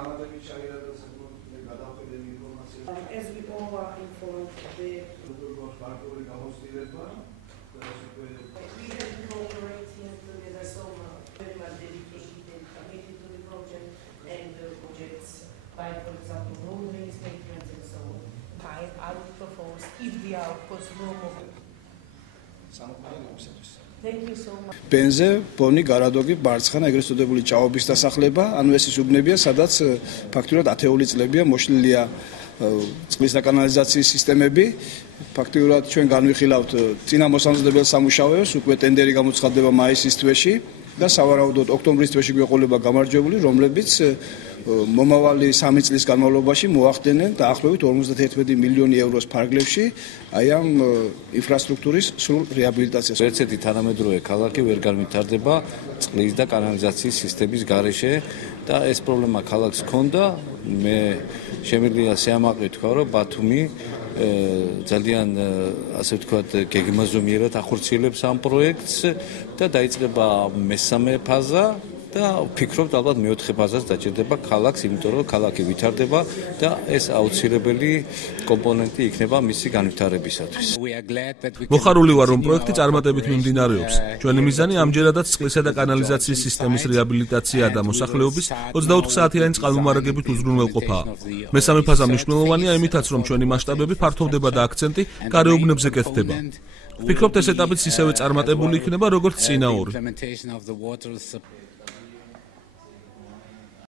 As we all are informed, we have been cooperating together so much, very much dedicated and committed to the project and the projects, like for example, road maintenance and so on. I would propose, if the outputs no more. Thank you so much. Benze, Poni, Garadogi, Bartsxana, ეგრეთ წოდებული ჭაობის დასახლება, ანუ ეს ის უბნებია, სადაც ფაქტურად 10 წლებია მოშლილია წყლის და კანალიზაციის სისტემები. Ფაქტურად ჩვენ განვიხილავთ წინამოსამზადებელ სამუშაოებს, უკვე ტენდერი გამოცხადდება მაისის თვეში და სავარაუდოდ ოქტომბრის თვეში გვეყოლება გამარჯვებული, რომლებიც მომავალი 3 წლის განმავლობაში მოახდენენ დაახლოებით 51 მილიონი ევროს ფარგლებში აი ამ ინფრასტრუქტურის სრულ რეაბილიტაციას. Ერთერთი თანამედროვე ქალაქი ვერ განვითარდება წყლის და კანალიზაციის სისტემის გარეშე და ეს პრობლემა ქალაქს ჰქონდა. მე შემიძლია შეამაყრი თქვა, რომ ბათუმი ძალიან ასე ვთქვათ გეგმაზომიერად ახორციელებს ამ პროექტს და დაიწყება მესამე ფაზა და ვფიქრობთ ალბათ მეოთხე ფაზაც დაჭირდება ქალაქს, იმიტომ რომ ქალაქი ვითარდება და ეს აუცილებელი კომპონენტი იქნება მისი განვითარებისათვის. მოხარული ვარ, რომ პროექტი წარმატებით მიმდინარეობს. ჩვენი მიზანი ამჯერადაც წყლისა და კანალიზაციის სისტემის რეაბილიტაცია და მოსახლეობის 24 საათიანი წყალმომარაგებით უზრუნველყოფაა. მესამე ფაზა მნიშვნელოვანია იმითაც, რომ ჩვენი მასშტაბები ფართოვდება და აქცენტი გარეუბნებზე კეთდება. ვფიქრობთ, ეს ეტაპიც ისევე წარმატებული იქნება, როგორც წინა ორი.